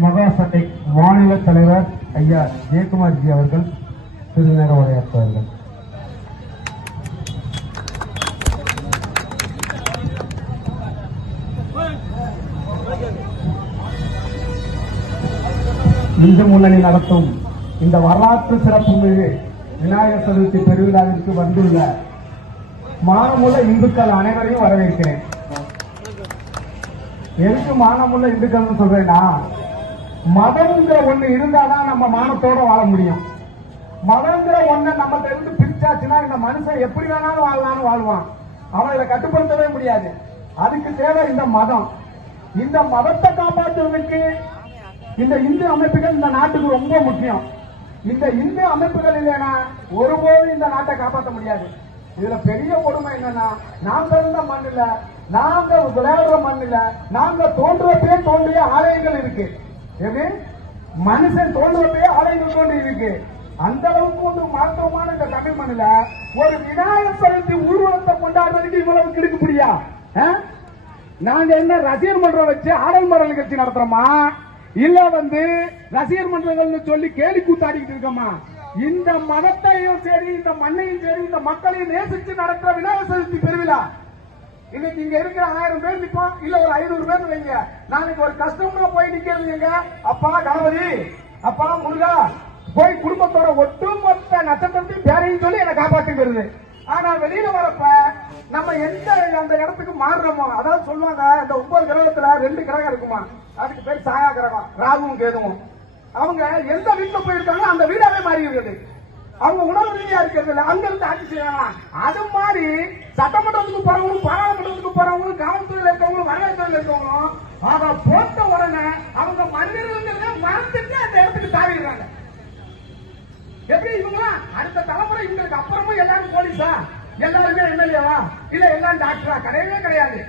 மகாசட்டை மாநில தலைவர் ஐயா ஜெயக்குமார்ஜி அவர்கள் சிறிது நேரம் உரையாற்றுவார்கள். இந்து முன்னணி நடத்தும் இந்த வரலாற்று சிறப்புமிகு விநாயகர் சதுர்த்தி பெருவிழாவிற்கு வந்துள்ள மானமுள்ள இந்துக்கள் அனைவரையும் வரவேற்கிறேன். எதுக்கு மானமுள்ள இந்துக்கள் சொல்றேன்னா, மதம்ங்கிற ஒண்ணு இருந்தாதான் நம்ம மானத்தோட வாழ முடியும். மதங்கிற ஒண்ணு நம்ம இருந்து பிரிச்சாச்சுன்னா இந்த மனுஷன் எப்படி வேணாலும் வாழலாம்னு வாழ்வான். அவனை கட்டுப்படுத்தவே முடியாது. அதுக்கு தேவை இந்த மதம். இந்த மதத்தை காப்பாற்றுவதற்கு இந்த இந்து அமைப்புகள் இந்த நாட்டுக்கு ரொம்ப முக்கியம். இந்த இந்து அமைப்புகள் இல்லைன்னா ஒருபோது இந்த நாட்டை காப்பாற்ற முடியாது. இதுல பெரிய கொடுமை என்னன்னா, நாம் பிறந்த மண்ணில, நாங்க விளையாடுற மண்ணில, நாங்க தோன்றுவப்பே தோன்றிய ஆலயங்கள் இருக்கு. எப்படி மனுஷன் தோன்றுவப்பே ஆலயங்கள் தோன்றி இருக்கு. அந்த அளவுக்கு ஒரு மருத்துவமான இந்த தமிழ் மண்ணில ஒரு விநாயகர் சதுர்த்தி ஊர்வலத்தை கொண்டாடுறதுக்கு இவ்வளவு கிடுக்குப்படியா? நாங்க என்ன ரசிகர் மன்றம் வச்சு ஆடம்பர நிகழ்ச்சி நடத்துறோமா, இல்ல ரசிகர் மன்றங்கள் சொல்லி கேலி கூத்தாடிக்கிட்டு இருக்கோமா? இந்த மதத்தையும் சரி, இந்த மண்ணையும் சரி, இந்த மக்களையும் நேசிச்சு நடக்கிற விநாயகர் சதுர்த்தி பெருவிழா. இன்னைக்கு இங்க இருக்கிற 1000 பேர் நிற்போம், இல்ல ஒரு 500 பேர் வைங்க. நாளைக்கு ஒரு கஸ்டமரா போய் நிக்கிறது எங்க அப்பா கணபதி, அப்பா முருகா, போய் குடும்பத்தோட ஒட்டுமொத்த நட்சத்திரத்தையும் பேரையும் சொல்லி என்னை காப்பாற்றி வருது. ஆனா வெளியில வரப்ப நம்ம எந்த அந்த இடத்துக்கு மாறுறோமோ, அதாவது சொல்லுவாங்க இந்த 9 கிரகத்துல 2 கிரகம் இருக்குமா, அதுக்கு பேர் சாயா கிரகம், ராகுவும் கேதுவும். அவங்க எந்த வீட்டுல போயிருக்காங்க அந்த வீடாவே மாறி இருக்குது. அவங்க உணவு ரீதியா இருக்கிறது இல்ல, அங்க இருந்து ஆட்சி செய்யறாங்க. அது மாதிரி சட்டமன்றத்துக்கு போறவங்களும், பாராளுமன்றத்துக்கு போறவங்களும், காவல்துறையில் இருக்கவங்களும், வரவேற்புறையில் இருக்கவங்களும் அதை போட்ட உடனே அவங்க மனிதர்கள் மறந்துட்டு அந்த இடத்துக்கு தாவிடுறாங்க. எப்படி இவங்க அடுத்த தலைமுறை, இவங்களுக்கு அப்புறமும் எல்லாரும் போலீஸா, எல்லாருமே எம்எல்ஏவா, இல்ல எல்லாம் டாக்டரா? கிடையவே கிடையாது.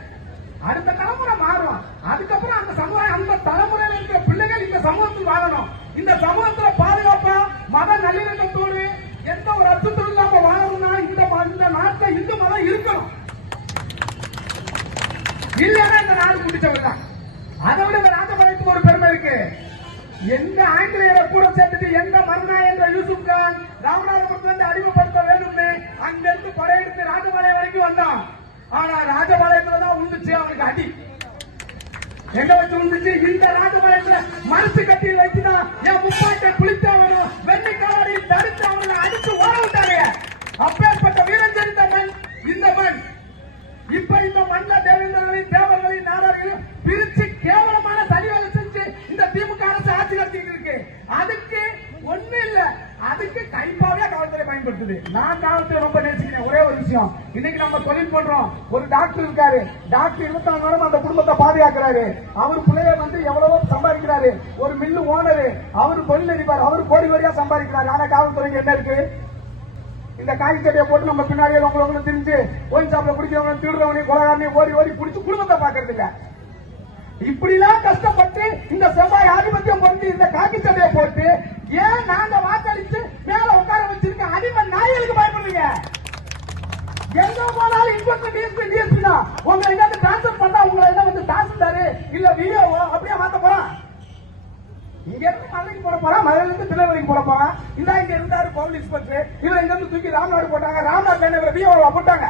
அடுத்த தலைமுறை மாறும். அதுக்கப்புறம் அந்த சமுதாயம், அந்த தலைமுறையில் இருக்கிற பிள்ளைகள் இந்த சமூகத்தில் வாழணும். இந்த சமூகத்துல பாதுகாப்பா மத நல்லிணக்கத்தோடு எந்த ஒரு அர்த்தத்தும் இல்லாம வாழணும்னா இந்த நாட்டில் இந்து மதம் இருக்கணும். இல்லைன்னா இந்த நாடு முடிச்சவங்க. அதை விட இந்த ராஜபாளையத்துக்கு ஒரு பெருமை இருக்கு. எந்த ஆங்கிலேயரை கூட சேர்த்துட்டு எந்த மருனா என்ற யூசுப் கான் ராமநாதபுரத்துல அடிமைப்படுத்த வேணும்னு அங்கிருந்து படையெடுத்து ராஜபாளையம் வரைக்கும் வந்தான். ஆனா ராஜபாளையத்துல தான் உண்டுச்சு அவனுக்கு அடி. எங்க வச்சு உண்டுச்சு? இந்த ராஜபாளையத்துல மனசு கட்டியில் வச்சுதான் என் முப்பாட்டை குளித்து அவனும் வெள்ளி காலடியில் தடுத்து அவனை அடிச்சு ஓட விட்டாங்க. அப்பேற்பட்ட வீரன் தெரிந்த மண் இந்த மண். இப்ப இந்த மண்ல தேவேந்திரர்களையும் தேவர்களையும் நாடர்களையும் பிரிச்சு கேவலமான சரிவேலை செஞ்சு இந்த திமுக அரசு ஆட்சி நடத்திட்டு இருக்கு. அதுக்கு ஒண்ணு இல்ல, அதுக்கு கைப்பாவே காவல்துறை பயன்படுத்துது. நான் காவல்துறை ரொம்ப நேசிக்கிறேன். ஒரே ஒரு விஷயம், இன்னைக்கு நம்ம தொழில் பண்றோம். ஒரு டாக்டர் இருக்காரு, டாக்டர் 24 நேரம் அந்த குடும்பத்தை பாதுகாக்கிறாரு. அவர் பிள்ளைய எவ்வளவோ சம்பாதிக்கிறாரு. ஒரு மில்லு ஓனரு, அவர் தொழில் அதிபார், அவர் கோடி கோடியா சம்பாதிக்கிறாரு. ஆனா காவல்துறைக்கு என்ன இருக்கு? இந்த காய் சட்டையை போட்டு நம்ம பின்னாடியே உங்களை தெரிஞ்சு ஒயின் ஷாப்ல குடிக்கிறவங்க, திருடுறவனையும், கொலகாரனையும் ஓடி ஓடி பிடிச்சு குடும்பத்தை பாக்குறது இல்ல. இப்படி எல்லாம் கஷ்டப்பட்டு இந்த செவ்வாய் ஆதிபத்தியம் கொண்டு இந்த காக்கி சட்டையை போட்டு ஏன் நாங்க வாக்களிச்சு மேல உட்கார வச்சிருக்க அடிமை நாய்களுக்கு பயப்படுறீங்க? எங்க போனாலும் இன்ஸ்பெக்டர், டிஎஸ்பி தான். உங்களை எங்க டிரான்ஸ்பர் பண்ணா உங்களை என்ன தாசில்தாரு இல்ல விஓ அப்படியே மாத்த போறான். இங்க இருந்து மதுரைக்கு போட போறான், மதுரையில இருந்து திருநெல்வேலிக்கு போட போறான். இந்த இங்க இருந்தாரு பவுல் இன்ஸ்பெக்டர், இவங்க இங்க இருந்து தூக்கி ராம்நாடு போட்டாங்க, ராம்நாடு விஓ போட்டாங்க,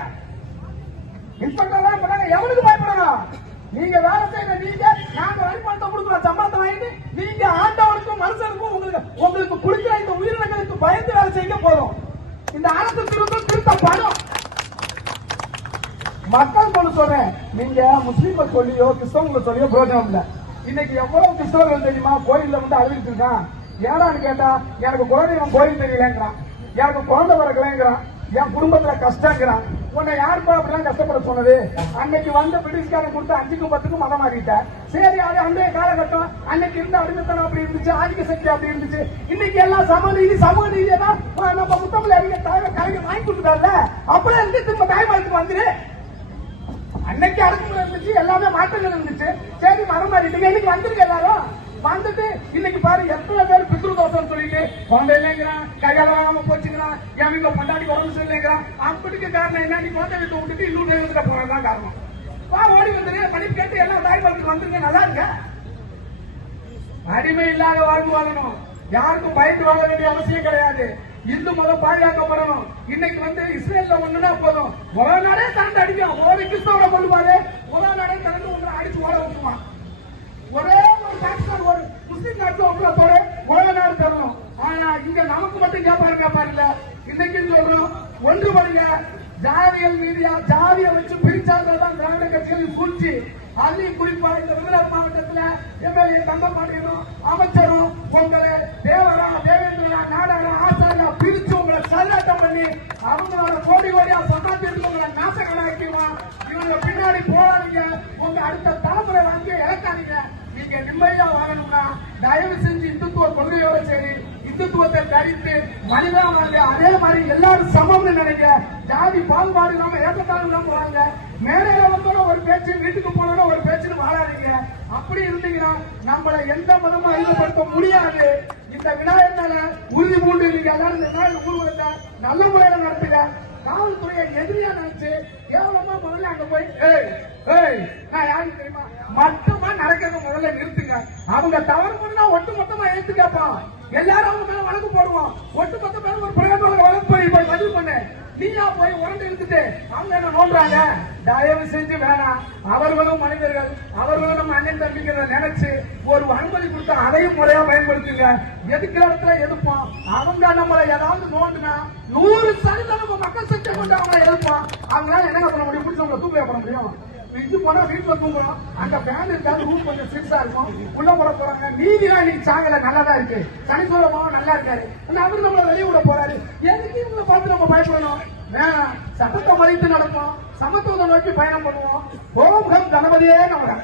இன்ஸ்பெக்டர் எல்லாம் போட்டாங்க. எவனுக்கு பயப்படணும்? நீங்க வேலை செய்யற நீங்க, நாங்க வருமானத்தை கொடுக்குறோம், சம்பளத்தை வாங்கிட்டு நீங்க ஆண்டவனுக்கும் மனுஷனுக்கும் உங்களுக்கு கொடுக்கிற இந்த உயிரினங்களுக்கு பயந்து வேலை செய்ய போதும். இந்த அரசு திருத்தப்படும். மக்கள் கொண்டு சொல்றேன், நீங்க முஸ்லீம்கள் சொல்லியோ கிறிஸ்தவங்களை சொல்லியோ பிரயோஜனம் இல்ல. இன்னைக்கு எவ்வளவு கிறிஸ்தவர்கள் தெரியுமா கோயில்ல அறிவித்து இருக்கான். ஏடான்னு கேட்டா, எனக்கு குழந்தைங்க கோயில் தெரியலங்கிறான், எனக்கு குழந்தை பிறக்கலங்கிறான், என் குடும்பத்துல கஷ்டங்கிறான். உன்னை யாருப்பா அப்படிலாம் கஷ்டப்பட சொன்னது? அன்னைக்கு வந்த பிரிட்டிஷ்காரன் கொடுத்து 5க்கும் 10க்கும் மதம் மாறிட்ட. சரி, அது அன்றைய காலகட்டம். அன்னைக்கு இருந்த அடிமைத்தனம் அப்படி இருந்துச்சு, ஆதிக்க சக்தி அப்படி இருந்துச்சு. இன்னைக்கு எல்லாம் சமூக நீதியை தான் நம்ம முத்தமிழ் அறிஞர் தலைவர் கலைஞர் வாங்கி கொடுத்துட்டார்ல. அப்படியே இருந்து திரும்ப தாய்மாருக்கு வந்துரு. அன்னைக்கு அடக்குமுறை இருந்துச்சு, எல்லாமே மாற்றங்கள் இருந்துச்சு. சரி, மதம் மாறிட்டு இன்னைக்கு வந்துருக்கு எல்லாரும். வந்துட்டு இன்னைக்கு பாரு எத்தனை பேர் பித்ரு தோஷம் சொல்லிட்டு குழந்தை இல்லைங்கிறான், கையாளாம போச்சுக்கிறான், என் வீட்டுல கொண்டாடி உடம்பு சரியில்லைங்கிறான். அப்படிக்கு காரணம் என்ன? நீ குழந்தை வீட்டை விட்டுட்டு இன்னொரு தெய்வத்துல போனதான் காரணம். வா, ஓடி வந்துரு, படிப்பு கேட்டு எல்லாம் தாய்மார்களுக்கு வந்துருங்க, நல்லா இருக்க. அடிமை இல்லாத வாழ்வு வாழணும். யாருக்கும் பயந்து வாழ வேண்டிய அவசியம் கிடையாது. இந்து மதம் பாதுகாக்கப்படணும். இன்னைக்கு இஸ்ரேல்ல ஒண்ணுனா போதும், உலக நாடே தாண்டி அடிக்கும். ஒரு கிறிஸ்தவரை கொள்ளுவாரு, உலக நாடே திறந்து ஒன்று அடிச்சு ஓட வைக்குவான். ஒரே ஒரு பாகிஸ்தான் ஒரு முஸ்லீம் நாட்டுல ஒன்றத்தோட உலக நாடு தரணும். ஆனா இங்க நமக்கு மட்டும் கேப்பாரு இல்ல. இன்னைக்கு சொல்றோம், ஒன்றுபடுங்க. ஜாதிகள் மீதியா ஜாதியை வச்சு பிரிச்சாதான் திராவிட கட்சிகளின் சூழ்ச்சி. அதுலயும் குறிப்பா இந்த விருதுநகர் மாவட்டத்துல எம்எல்ஏ தங்கப்பாண்டியனும் அமைச்சரும் உங்களை தேவரா தேவேந்திரா நாடாரா ஆசாரா பிரிச்சு உங்களை சல்லாட்டம் பண்ணி அவங்களோட கோடி கோடியா சமாளித்து உங்களை நாசகனாக்கிடுவான். இவங்க பின்னாடி போடாதீங்க. உங்க அடுத்த தலைமுறை வாங்கி இழக்காதீங்க. நீங்க நிம்மதியா வாழணும்னா தயவு செஞ்சு இந்துத்துவ கொள்கையோட சரி, இந்துத்துவத்தை கடித்து மனிதா வாங்க. அதே மாதிரி எல்லாரும் சமம்னு நினைக்க. ஜாதி பாகுபாடு இல்லாம ஏற்றத்தாழ்வு இல்லாம போறாங்க. மேடையில வந்தோட ஒரு பேச்சு, வீட்டுக்கு போனோட ஒரு பேச்சுன்னு வாழாதீங்க. அப்படி இருந்தீங்கன்னா நம்மளை எந்த மதமும் அறிமுகப்படுத்த முடியாது. இந்த விநாயகனால உறுதி பூண்டு நீங்க எல்லாரும் இந்த நாள் ஊர்வலத்தை நல்ல முறையில நடத்துங்க. காவல்துறையை எதிரியா நினைச்சு கேவலமா முதல்ல அங்க போய் நான் யாருக்கு தெரியுமா மட்டுமா நடக்கிறத முதல்ல நிறுத்துங்க. அவங்க தவறு பண்ணா ஒட்டு மொத்தமா எடுத்து கேட்பான். எல்லாரும் அவங்க மேல வழக்கு போடுவோம். ஒட்டு மொத்த மேல ஒரு பிரேம வழக்கு போய் பதில் பண்ணு. நீயா போய் உரண்டு எடுத்துட்டு அவங்க என்ன நோன்றாங்க. தயவு செஞ்சு வேணாம். அவர்களும் மனிதர்கள், அவர்களும் நம்ம அண்ணன் தம்பிக்கிறத நினைச்சு ஒரு அனுமதி கொடுத்தா அதையும் முறையா பயன்படுத்துங்க. எதுக்கிற இடத்துல எடுப்போம். அவங்க நம்மளை ஏதாவது நோண்டுனா 100% மக்கள் சக்தி கொண்டு அவங்களை எழுப்போம். அவங்களால என்ன பண்ண முடியும்? பிடிச்சவங்களை தூக்க பண்ண முடியும். இது போனா வீட்டுல தூங்குறோம். அந்த பேன் இருக்காது, ரூம் கொஞ்சம் சிக்ஸா இருக்கும். உள்ள போறாங்க. நீதிதான் இன்னைக்கு சாங்கல நல்லாதான் இருக்கு. சனிசோரமாவும் நல்லா இருக்காரு. அவரு நம்மள வெளியே விட போறாரு. எதுக்கு இவங்களை பார்த்து நம்ம பயப்படணும்? சட்டத்தை மதித்து நடப்போம். சமத்துவத்தை நோக்கி பயணம் பண்ணுவோம். ஓம் கம் கணபதியே நமக.